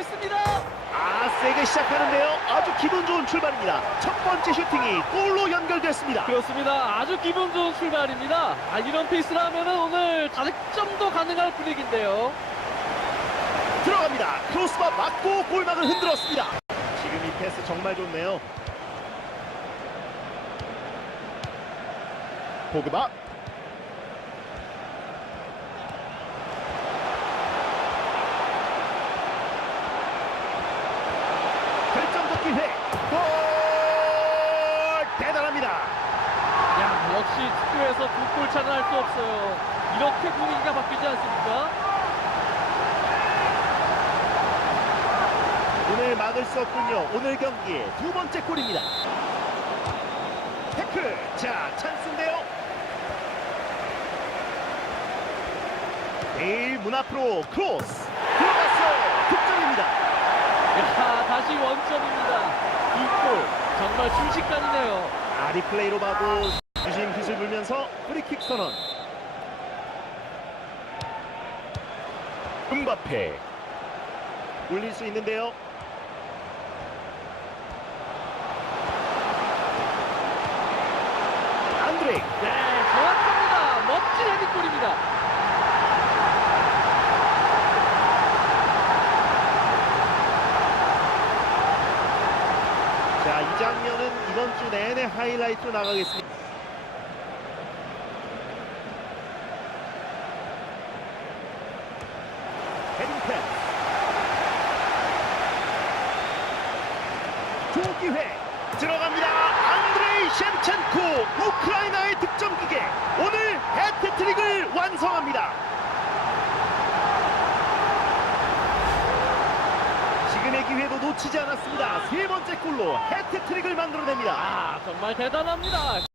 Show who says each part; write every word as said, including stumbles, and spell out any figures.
Speaker 1: 있습니다.
Speaker 2: 아, 세게 시작하는데요. 아주 기분 좋은 출발입니다. 첫 번째 슈팅이 골로 연결됐습니다.
Speaker 1: 그렇습니다. 아주 기분 좋은 출발입니다. 아, 이런 페이스라면 오늘 다득점도 가능할 분위기인데요.
Speaker 2: 들어갑니다. 크로스바 맞고 골망을 흔들었습니다. 지금 이 패스 정말 좋네요. 포그바. 결정적 기회. 골! 대단합니다.
Speaker 1: 야, 역시 특교에서 두 골 차는 할 수 없어요. 이렇게 분위기가 바뀌지 않습니까?
Speaker 2: 오늘 막을 수 없군요. 오늘 경기의 두 번째 골입니다. 태클. 자, 찬스인데요. 내일 문 앞으로 크로스. 들어갔어요. 득점입니다.
Speaker 1: 야, 다시 원점입니다. 두 골. 정말 순식간이네요.
Speaker 2: 아, 리플레이로 봐도 주심 휘슬 불면서 프리킥 선언. 음바페. 올릴 수 있는데요. 안드레.
Speaker 1: 네, 정확합니다. 멋진 헤딩골입니다.
Speaker 2: 자, 이 장면은 이번 주 내내 하이라이트로 나가겠습니다. 헤딩 패스. 좋은 기회. 들어갑니다. 안드레이 셴첸코. 우크라이나의 득점 기계. 오늘 해트트릭을 완성합니다. 지금의 기회도 놓치지 않았습니다. 세 번째 골로 해트트릭을 만들어냅니다.
Speaker 1: 아, 정말 대단합니다.